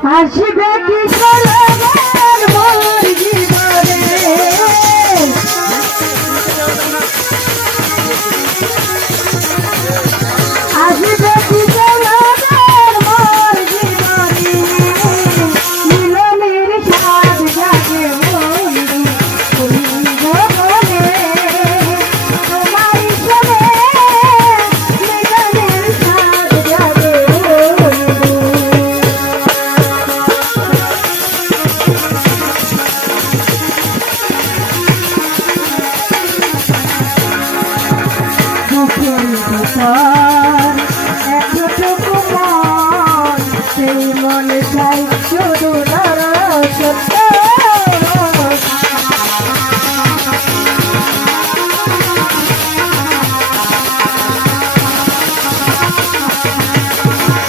আসবে কি চলবার মোর জীবনে আসবে কি চলবার মোর জীবনে মিলনের স্বাদ জাগে বন্ধু কুঞ্জ বনে তোমার সনে মিলনের স্বাদ জাগে বন্ধু এতটুকু মন সেই মন চাই শুধু সত্য